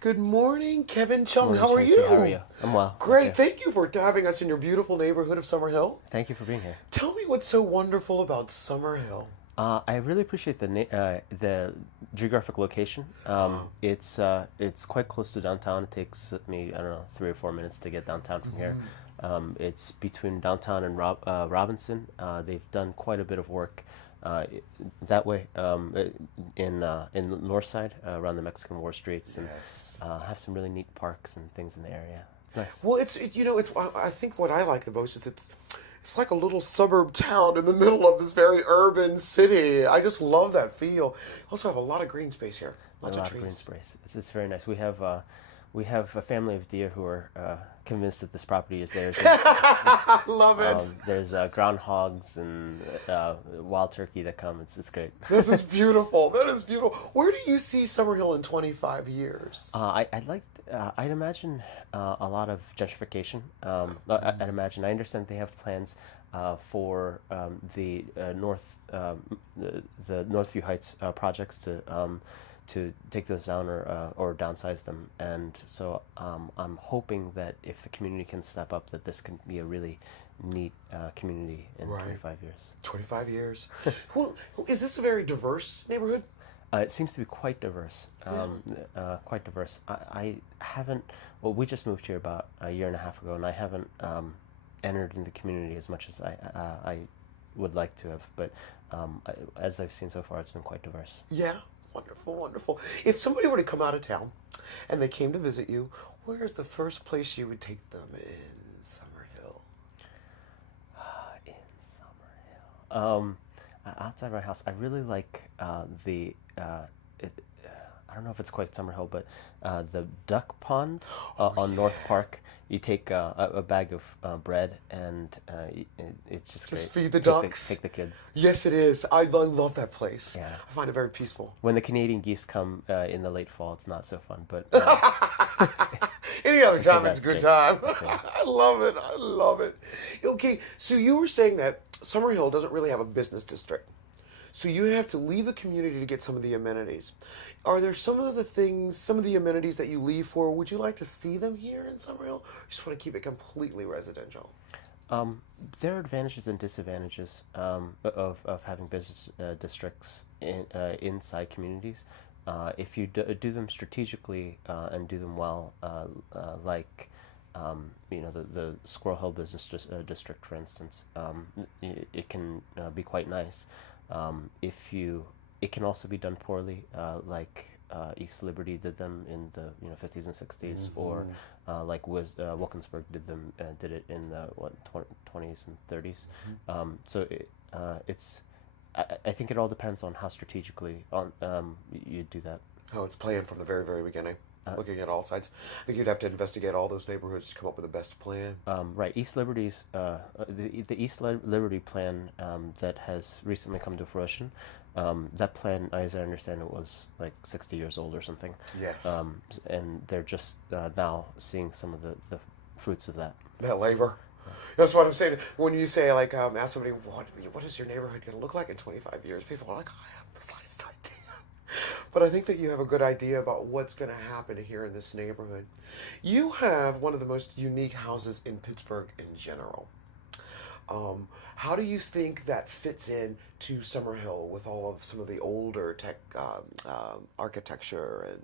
Good morning, Kevin Chung. Morning, How are Tracy. you? How are you? I'm well. Great. Thank you for having us in your beautiful neighborhood of Summerhill. Thank you for being here. Tell me what's so wonderful about Summerhill. I really appreciate the geographic location. It's quite close to downtown. It takes me, I don't know, 3 or 4 minutes to get downtown from here. It's between downtown and Robinson. They've done quite a bit of work that way in the north side around the Mexican War Streets, and have some really neat parks and things in the area. It's nice. Well, I think what I like the most is it's like a little suburb town in the middle of this very urban city. I just love that feel. Also have a lot of green space here. Lots of trees. Green space. It's very nice. We have a family of deer who are convinced that this property is theirs. I love it. There's groundhogs and wild turkey that come. It's great. This is beautiful. That is beautiful. Where do you see Summerhill in 25 years? I'd imagine a lot of gentrification. I'd imagine. I understand they have plans for the Northview Heights projects to take those down or downsize them, and so I'm hoping that if the community can step up, that this can be a really neat community in 25 years. 25 years. Well, is this a very diverse neighborhood? It seems to be quite diverse. Quite diverse. I haven't. Well, we just moved here about a year and a half ago, and I haven't entered in the community as much as I would like to have. But as I've seen so far, it's been quite diverse. Yeah. Wonderful, wonderful. If somebody were to come out of town and they came to visit you, where's the first place you would take them in Summerhill? In Summerhill. Outside my house, I really like I don't know if it's quite Summerhill, but the duck pond on North Park. You take a bag of bread, and it's just great. Just feed the ducks. Take the kids. Yes, it is. I love that place. Yeah. I find it very peaceful. When the Canadian geese come in the late fall, it's not so fun, but any other time, it's a good time. Yeah. I love it. I love it. Okay, so you were saying that Summerhill doesn't really have a business district. So you have to leave the community to get some of the amenities. Are there some of the amenities that you leave for? Would you like to see them here in Summerhill? Or you just want to keep it completely residential? There are advantages and disadvantages of having business districts inside communities. If you do them strategically and do them well, like the Squirrel Hill Business District, for instance, it can be quite nice. It can also be done poorly, like East Liberty did them in the 50s and 60s, or like Wilkinsburg did it in the 20s and 30s. So I think it all depends on how strategically you do that. Oh, it's planned from the very, very beginning. Looking at all sides. I think you'd have to investigate all those neighborhoods to come up with the best plan. Right. East Liberty's the East Liberty plan that has recently come to fruition. That plan, as I understand it, was like 60 years old or something. Yes. And they're just now seeing some of the fruits of that. That labor. That's what I'm saying. When you say, like, ask somebody, what is your neighborhood going to look like in 25 years? People are like, I have the slightest idea. But I think that you have a good idea about what's going to happen here in this neighborhood. You have one of the most unique houses in Pittsburgh in general. How do you think that fits in to Summerhill with all of some of the older tech architecture and?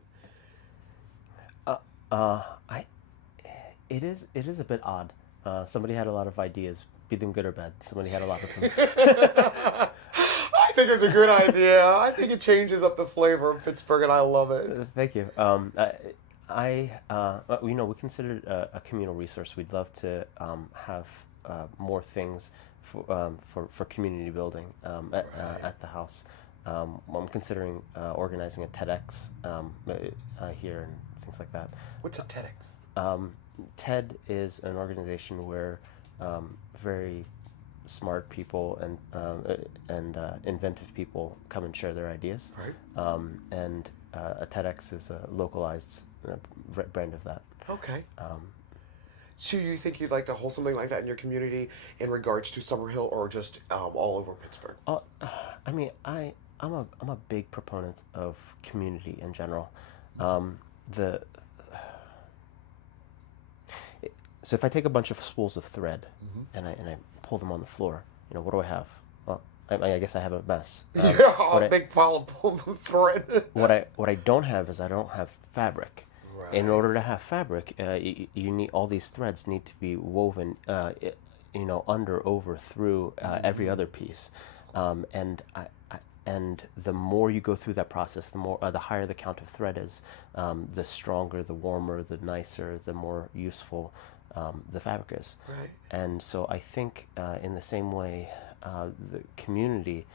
It is a bit odd. Somebody had a lot of ideas, be them good or bad. Somebody had a lot of them. I think it's a good idea. I think it changes up the flavor of Pittsburgh, and I love it. Thank you. We consider it a communal resource. We'd love to have more things for community building at the house. I'm considering organizing a TEDx here and things like that. What's a TEDx? TED is an organization where very smart people and inventive people come and share their ideas. Right. And a TEDx is a localized brand of that. Okay. So you think you'd like to hold something like that in your community in regards to Summerhill, or just all over Pittsburgh? I mean, I'm a big proponent of community in general. So if I take a bunch of spools of thread and I pull them on the floor, what do I have? Well, I guess I have a mess. A big pile of pulled thread. What I don't have is I don't have fabric. Right. In order to have fabric, you need all these threads need to be woven, under, over, through every other piece, and the more you go through that process, the higher the count of thread is, the stronger, the warmer, the nicer, the more useful the fabric is. Right. And so I think in the same way, the community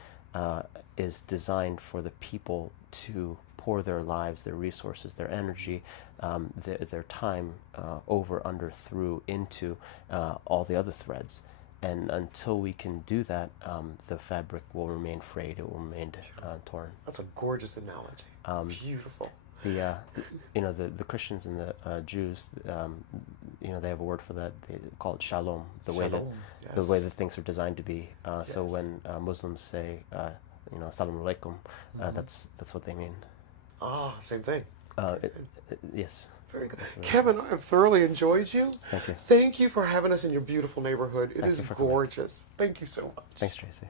is designed for the people to pour their lives, their resources, their energy, their time over, under, through, into all the other threads. And until we can do that, the fabric will remain frayed, it will remain torn. That's a gorgeous analogy. Beautiful. The Christians and the Jews, they have a word for that. They call it shalom. The way that things are designed to be. So when Muslims say, assalamu alaikum, that's what they mean. Ah, same thing. Yes. Very good. Kevin, I've thoroughly enjoyed you. Thank you. Thank you for having us in your beautiful neighborhood. It is gorgeous. Thank you so much. Thanks, Tracy.